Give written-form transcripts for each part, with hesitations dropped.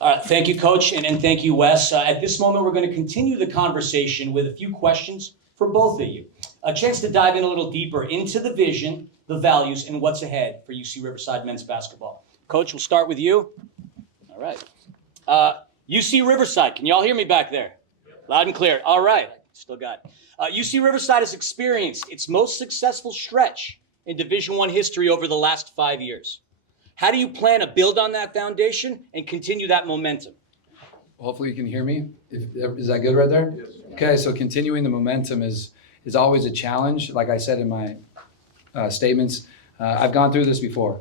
All right, thank you, Coach, and thank you, Wes. At this moment, we're going to continue the conversation with a few questions for both of you. A chance to dive in a little deeper into the vision, the values, and what's ahead for UC Riverside men's basketball. Coach, we'll start with you. All right. UC Riverside, can y'all hear me back there? Loud and clear. All right, still got it. UC Riverside has experienced its most successful stretch in Division I history over the last 5 years. How do you plan to build on that foundation and continue that momentum? Hopefully you can hear me. Is that good right there? Yes. Okay, so continuing the momentum is always a challenge. Like I said in my statements, I've gone through this before.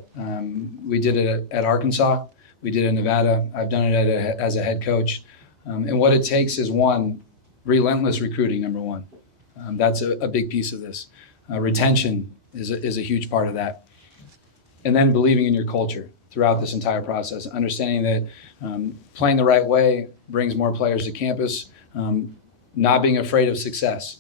We did it at Arkansas. We did it in Nevada. I've done it as a head coach. And what it takes is, one, relentless recruiting, number one. That's a big piece of this. Retention is a huge part of that. And then believing in your culture throughout this entire process, understanding that playing the right way brings more players to campus, not being afraid of success.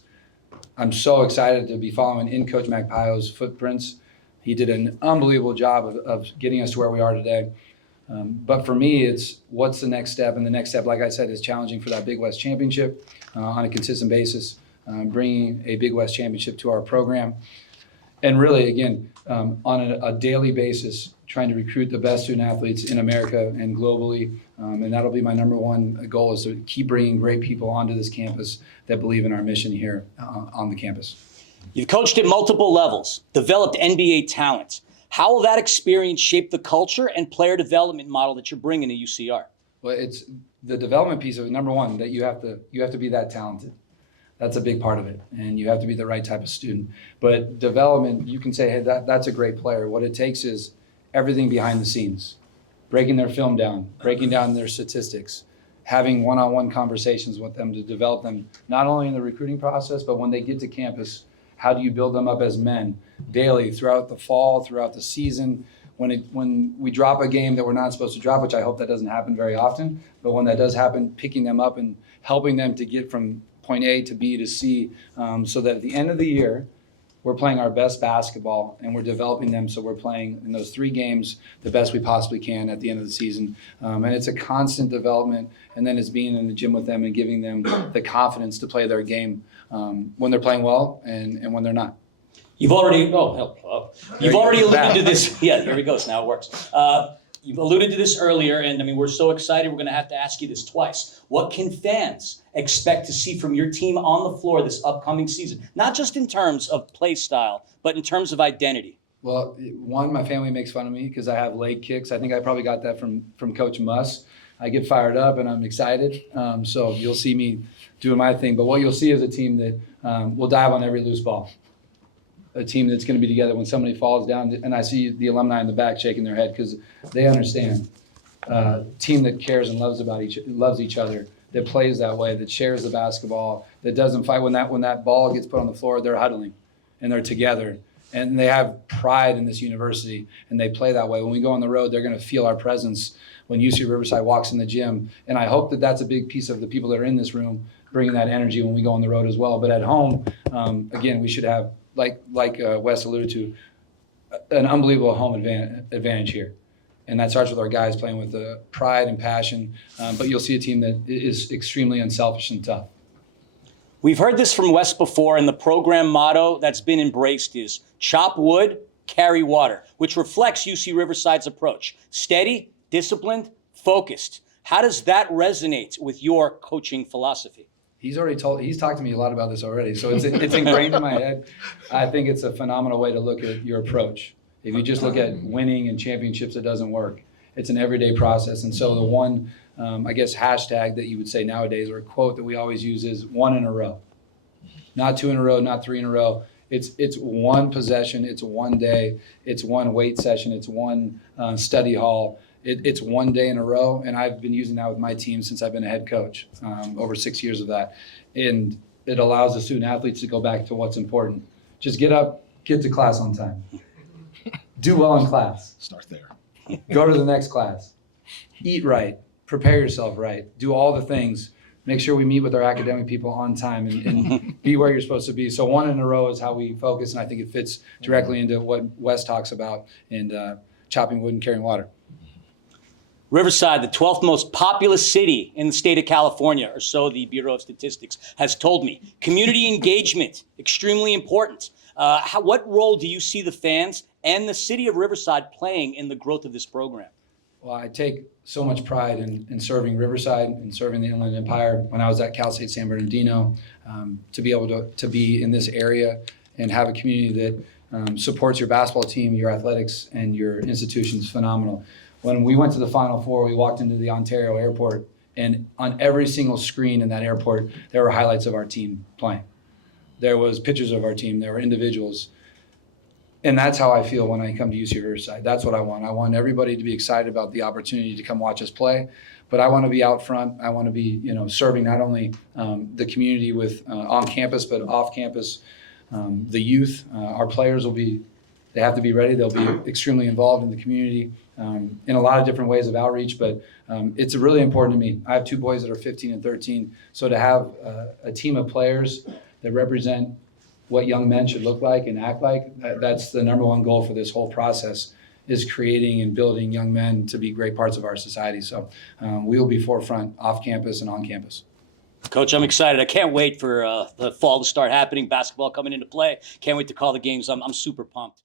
I'm so excited to be following in Coach Magpaio's footprints. He did an unbelievable job of getting us to where we are today. But for me, it's what's the next step? And the next step, like I said, is challenging for that Big West Championship on a consistent basis, bringing a Big West Championship to our program. And really, again, on a daily basis, trying to recruit the best student athletes in America and globally. And that'll be my number one goal, is to keep bringing great people onto this campus that believe in our mission here on the campus. You've coached at multiple levels, developed NBA talent. How will that experience shape the culture and player development model that you're bringing to UCR? Well, it's the development piece of it. Number one, that you have to be that talented. That's a big part of it, and you have to be the right type of student. But development, you can say, hey, that's a great player. What it takes is everything behind the scenes, breaking their film down, breaking down their statistics, having one-on-one conversations with them to develop them, not only in the recruiting process, but when they get to campus, how do you build them up as men daily, throughout the fall, throughout the season? When we drop a game that we're not supposed to drop, which I hope that doesn't happen very often, but when that does happen, picking them up and helping them to get from point A to B to C, so that at the end of the year, we're playing our best basketball and we're developing them, so we're playing in those 3 games the best we possibly can at the end of the season. And it's a constant development, and then it's being in the gym with them and giving them the confidence to play their game when they're playing well and when they're not. You've already alluded to this. Yeah, here he goes. Now it works. You've alluded to this earlier, and I mean, we're so excited. We're going to have to ask you this twice. What can fans expect to see from your team on the floor this upcoming season? Not just in terms of play style, but in terms of identity. Well, one, my family makes fun of me because I have leg kicks. I think I probably got that from Coach Muss. I get fired up and I'm excited. So you'll see me doing my thing. But what you'll see is a team that will dive on every loose ball. A team that's going to be together when somebody falls down, and I see the alumni in the back shaking their head because they understand. Team that cares and loves each other, that plays that way, that shares the basketball, that doesn't fight. When that ball gets put on the floor, they're huddling and they're together, and they have pride in this university, and they play that way. When we go on the road, they're going to feel our presence when UC Riverside walks in the gym, and I hope that that's a big piece of the people that are in this room bringing that energy when we go on the road as well. But at home, again, we should have, like Wes alluded to, an unbelievable home advantage here. And that starts with our guys playing with the pride and passion. But you'll see a team that is extremely unselfish and tough. We've heard this from Wes before, and the program motto that's been embraced is chop wood, carry water, which reflects UC Riverside's approach. Steady, disciplined, focused. How does that resonate with your coaching philosophy? He's talked to me a lot about this already, so it's ingrained in my head. I think it's a phenomenal way to look at your approach. If you just look at winning and championships, it doesn't work. It's an everyday process. And so the one, hashtag that you would say nowadays, or quote that we always use, is 1 in a row. Not 2 in a row, not 3 in a row. It's one possession, it's one day, it's one weight session, it's one study hall. It's one day in a row, and I've been using that with my team since I've been a head coach, over 6 years of that. And it allows the student athletes to go back to what's important. Just get up, get to class on time. Do well in class. Start there. Go to the next class. Eat right. Prepare yourself right. Do all the things. Make sure we meet with our academic people on time and be where you're supposed to be. So 1 in a row is how we focus, and I think it fits directly into what Wes talks about in chopping wood and carrying water. Riverside, the 12th most populous city in the state of California, or so the Bureau of Statistics has told me. Community engagement, extremely important. What role do you see the fans and the city of Riverside playing in the growth of this program? Well, I take so much pride in serving Riverside and serving the Inland Empire. When I was at Cal State San Bernardino, to be able to be in this area and have a community that supports your basketball team, your athletics, and your institution is phenomenal. When we went to the Final Four, we walked into the Ontario airport, and on every single screen in that airport, there were highlights of our team playing. There was pictures of our team. There were individuals. And that's how I feel when I come to UC Riverside. That's what I want. I want everybody to be excited about the opportunity to come watch us play, but I want to be out front. I want to be, serving not only the community with on campus, but off campus, the youth. Our players they have to be ready. They'll be extremely involved in the community in a lot of different ways of outreach, but it's really important to me. I have two boys that are 15 and 13, so to have a team of players that represent what young men should look like and act like, that's the number one goal for this whole process, is creating and building young men to be great parts of our society. So we will be forefront off campus and on campus. Coach, I'm excited. I can't wait for the fall to start happening, basketball coming into play. Can't wait to call the games. I'm super pumped.